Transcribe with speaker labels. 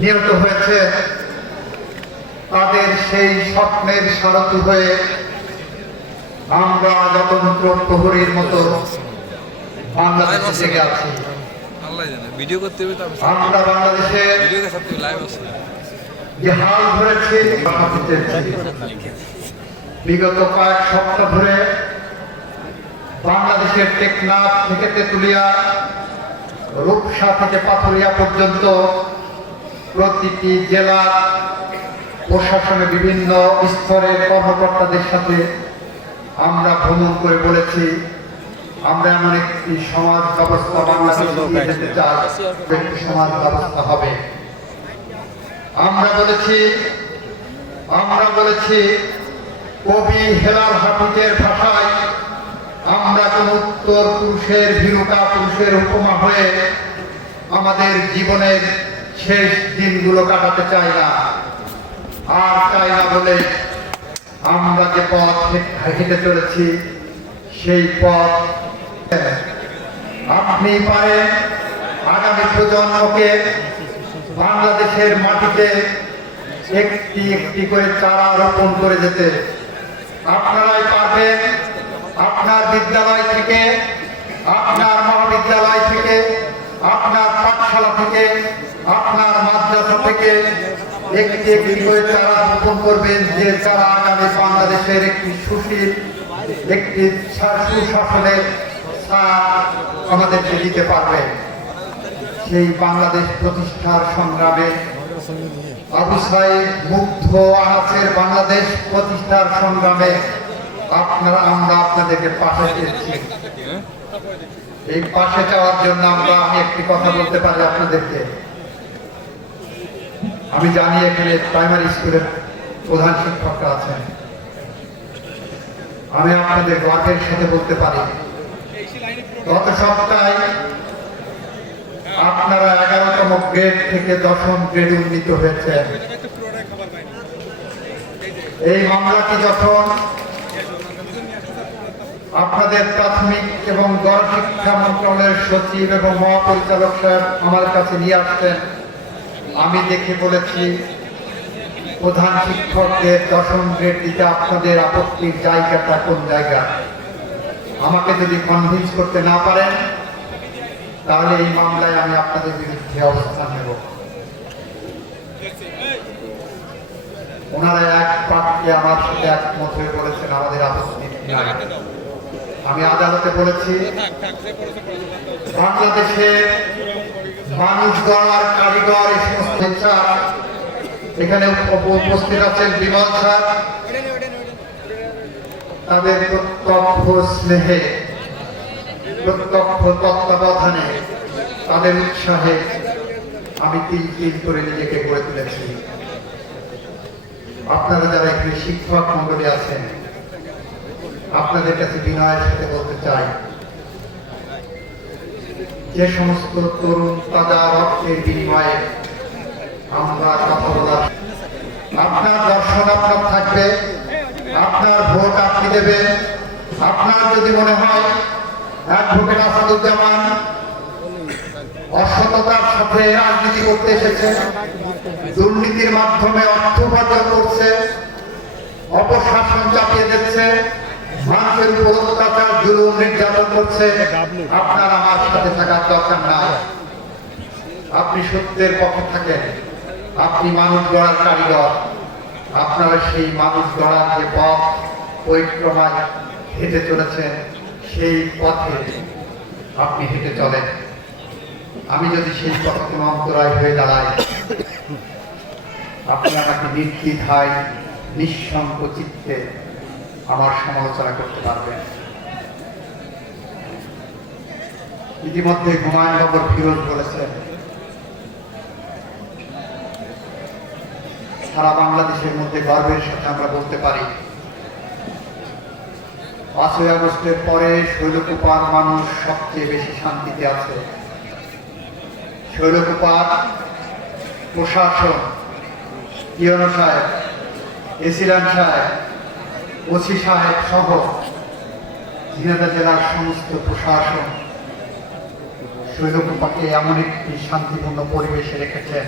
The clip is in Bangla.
Speaker 1: নিহত হয়েছে। তাদের সেই স্বপ্নের সারথি হয়ে আমরা যতন্ত্র প্রহরীর মতো বাংলাদেশে জেগে আছি।
Speaker 2: ভিডিও করতে হবে
Speaker 1: আমরা বাংলাদেশে
Speaker 2: ভিডিও দেখার থেকে লাইভ আছে।
Speaker 1: যে হাল ধরেছি বিগত কয়েক সপ্তাহ ধরে বাংলাদেশের টেকনাফ থেকে তেতুলিয়া রূপসা থেকে পাথুরিয়া পর্যন্ত প্রতিটি জেলা প্রশাসনে বিভিন্ন স্তরের কর্মকর্তাদের সাথে আমরা ভ্রমণ করে বলেছি। আমরা এমন একটি সমাজ ব্যবস্থা বাংলাদেশে যেতে চাই। একটি সমাজ ব্যবস্থা হবে। আমরা বলেছি আমরা বলেছি কবি হেলাল হাফিজের ভাষায় আমরা কোন উত্তর পুরুষের ভীরুকা পুরুষের উপমা হয়ে আমাদের জীবনের শেষ দিনগুলো কাটাতে চাই না। আর চাই না বলে আমরা যে পথ হেঁটে চলেছি, সেই পথ আপনি পারেন আগামী প্রজন্মকে বাংলাদেশের মাটিতে একটি একটি করে চারা রোপণ করে যেতে। আপনারাই পারবেন আপনার বিদ্যালয় থেকে, আপনার মহাবিদ্যালয় থেকে, আপনার পাঠশালা থেকে থেকে একটি একটি করে রোপণ করবেন। যে আগামী বাংলাদেশের একটি সুশীল, একটি সুশাসনের আমাদেরকে দিতে পারবে, সেই বাংলাদেশ প্রতিষ্ঠার সংগ্রামে মুগ্ধ বাংলাদেশ প্রতিষ্ঠার সংগ্রামে। আপনারা, আমরা আপনাদেরকে পাশে এই পাশে যাওয়ার জন্য আমরা আমি একটি কথা বলতে পারি আপনাদেরকে। আমি জানি এখানে প্রাইমারি স্কুলের প্রধান শিক্ষকরা আছেন। আমি আপনাদের গর্বের সাথে বলতে পারি, গত সপ্তাহে আপনারা এগারোতম গ্রেড থেকে দশম গ্রেড উন্নীত হয়েছেন। এই মামলাটি যখন আপনাদের প্রাথমিক এবং গণশিক্ষা মন্ত্রণালয়ের সচিব এবং মহাপরিচালক সাহেব আমার কাছে নিয়ে আসছেন আমি দেখে বলেছি, প্রধান শিক্ষকদের দশম গ্রেড দিতে আপনাদের আপত্তির জায়গাটা কোন জায়গা? আমাকে যদি কনভিন্স করতে না পারেন, তাহলে এই মামলায় আমি আপনাদের বিরুদ্ধে অবস্থান নেব। ওনারা এক বাক্যে আমার সাথে একমত হয়ে বলেছেন, আমাদের আপত্তি আমি আদালতে বলেছি, বাংলাদেশে মানুষ গড়ার এখানে উপস্থিত আছেন বিমল স্যার। তাদের প্রত্যক্ষ স্নেহে, প্রত্যক্ষ তত্ত্বাবধানে, তাদের উৎসাহে আমি তিল তিল করে নিজেকে গড়ে তুলেছি। আপনারা যারা এখানে শিক্ষক মন্ডলী আছেন, আপনাদের কাছে বিনয়ের সাথে বলতে চাই। যে সমস্ত তরুণ তাজা রক্তের বিনিময়ে আমরা বলার আপনার দর্শন আপনার থাকবে, আপনার ভোট আপনি দেবেন। আপনার যদি মনে হয় অ্যাডভোকেট আসাদুজ্জামান অসততার সাথে রাজনীতি করতে এসেছে, দুর্নীতির মাধ্যমে অর্থ উপার্জন করছে, অপশাসন চাপিয়ে দিচ্ছে মানুষের উপর অত্যাচার জুলুম নির্যাতন করছে। আপনার আমার সাথে থাকার দরকার নাই। আপনি সত্যের পক্ষে থাকেন। আপনি মানুষ গড়ার কারিগর। আপনারা সেই মানুষ গড়ার যে পথ পরিক্রমায় হেঁটে চলেছেন সেই পথে আপনি হেঁটে চলেন। আমি যদি সেই পথে কোনো অন্তরায় হয়ে দাঁড়াই আপনি আমাকে নির্দ্বিধায় নিঃসঙ্গ চিত্তে আমার সমালোচনা করতে পারবেন ইতিমধ্যে হুমায়ুন বাবর ফিরোজ বলেছেন সারা বাংলাদেশের মধ্যে গর্বের সাথে আমরা বলতে পারি, পাঁচই আগস্টের পরে শৈলকুপার মানুষ সবচেয়ে বেশি শান্তিতে আছে। শৈলকুপার প্রশাসন ইয়নো সাহেব, এসিলান সাহেব ওসি সাহেব সহ ঝিনাদা জেলার সমস্ত প্রশাসন শৈলকুপাকে এমন একটি শান্তিপূর্ণ পরিবেশে রেখেছেন